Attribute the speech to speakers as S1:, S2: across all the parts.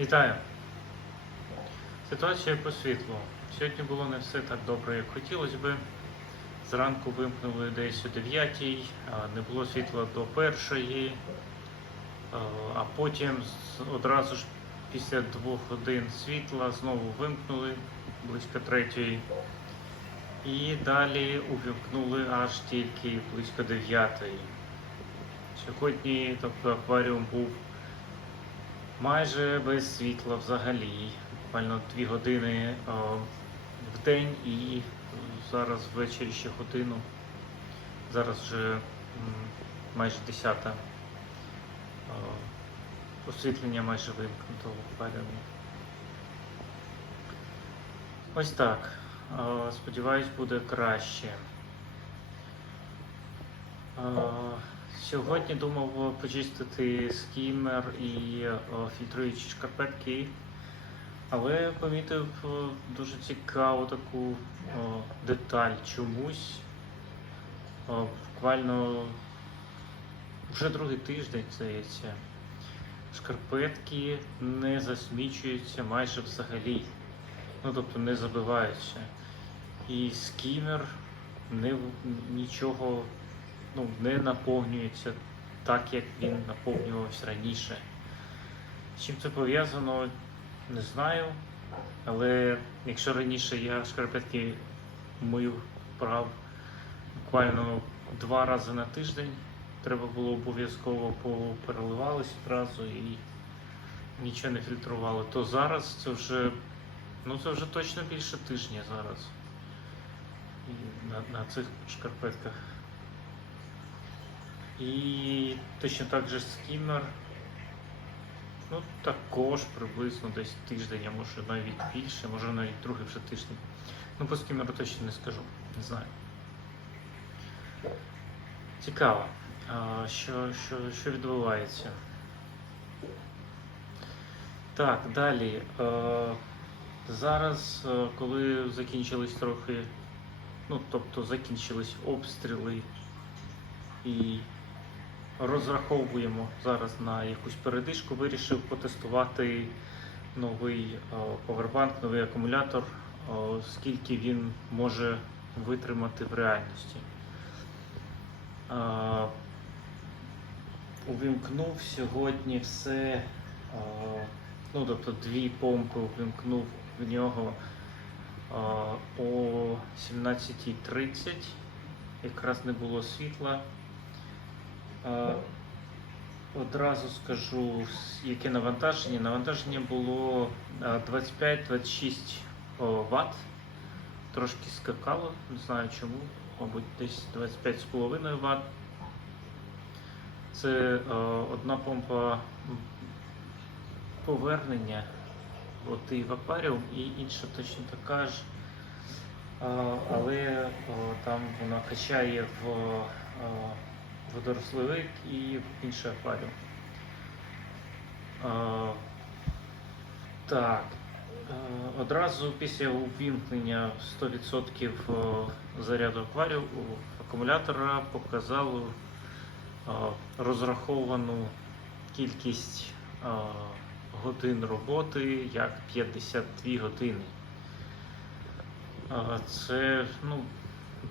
S1: Вітаю! Ситуація по світлу. Сьогодні було не все так добре, як хотілося би. Зранку вимкнули десь о 9, не було світла до першої, а потім одразу ж після двох годин світла знову вимкнули близько третьої. І далі увімкнули аж тільки близько 9. Сьогодні тобто, акваріум був майже без світла взагалі. Буквально дві години о, в день і зараз ввечері ще годину. Зараз вже майже десята. О, Освітлення майже вимкнуто акваріумі. Ось так. О, Сподіваюсь, буде краще. О, Сьогодні думав почистити скімер і фільтруючі шкарпетки, але помітив дуже цікаву таку деталь чомусь. Буквально вже другий тиждень, здається, шкарпетки не засмічуються майже взагалі. Ну, тобто не забиваються. І скімер не, нічого ну, не наповнюється так, як він наповнювався раніше. З чим це пов'язано, не знаю. Але якщо раніше я шкарпетки мив прав буквально два рази на тиждень, треба було обов'язково переливалися одразу і нічого не фільтрували, то зараз це вже, ну це вже точно більше тижня зараз. І на, на цих шкарпетках. І точно так же скімер. Ну, також приблизно десь тиждень, а може навіть більше, може навіть другий вже тиждень. Ну, по скімеру точно не скажу, не знаю. Цікаво, а, що, що, що відбувається. Так, далі. Зараз, коли закінчились трохи, ну, тобто закінчились обстріли і розраховуємо зараз на якусь передишку. Вирішив потестувати новий е, повербанк, новий акумулятор, е, скільки він може витримати в реальності. Е, Увімкнув сьогодні все, ну тобто дві помпи увімкнув в нього о 17.30 якраз не було світла. Одразу скажу, яке навантаження. Навантаження було е, 25-26 Вт. Трошки скакало, не знаю чому, мабуть, десь 25,5 Вт. Це одна помпа повернення і в акваріум, і інша точно така ж. Але там вона качає в о, водорословик і інший акваріум. Так. е, Одразу після увімкнення 100% о, заряду акваріуму акумулятора показало розраховану кількість годин роботи як 52 години. Це ну,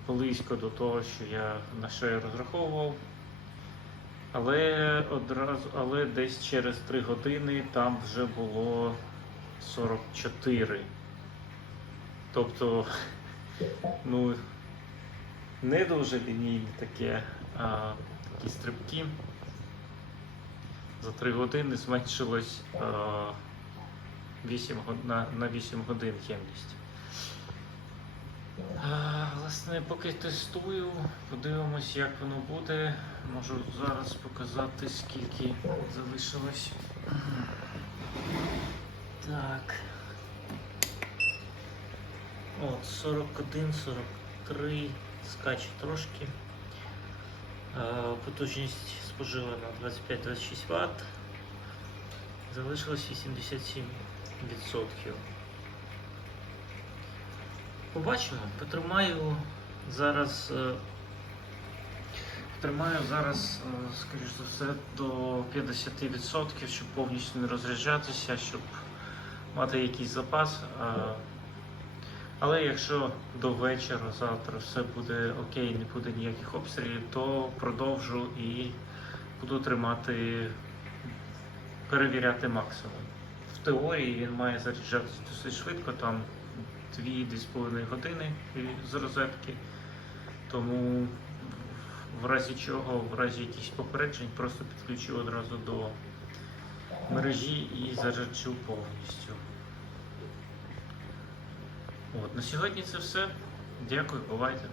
S1: близько до того, що я на що я розраховував. Але одразу, але десь через 3 години там вже було 44. Тобто, ну, не дуже лінійне таке, а, такі стрибки. За 3 години зменшилось а, 8, на, на 8 годин ємність. Власне, поки тестую, подивимось, як воно буде. Можу зараз показати, скільки залишилось. Так. От, 41, 43, скаче трошки. Потужність спожила на 25-26 Вт. Залишилось 87%. Побачимо, потримаю зараз. е, Тримаю зараз, е, скоріш за все, до 50%, щоб повністю не розряджатися, щоб мати якийсь запас. Але якщо до вечора, завтра все буде окей, не буде ніяких обстрілів, то продовжу і буду тримати, перевіряти максимум. В теорії він має заряджатися досить швидко, там 2-2,5 години з розетки. Тому в разі чого, в разі якихось попереджень, просто підключу одразу до мережі і заряджу повністю. От, на сьогодні це все. Дякую, бувайте.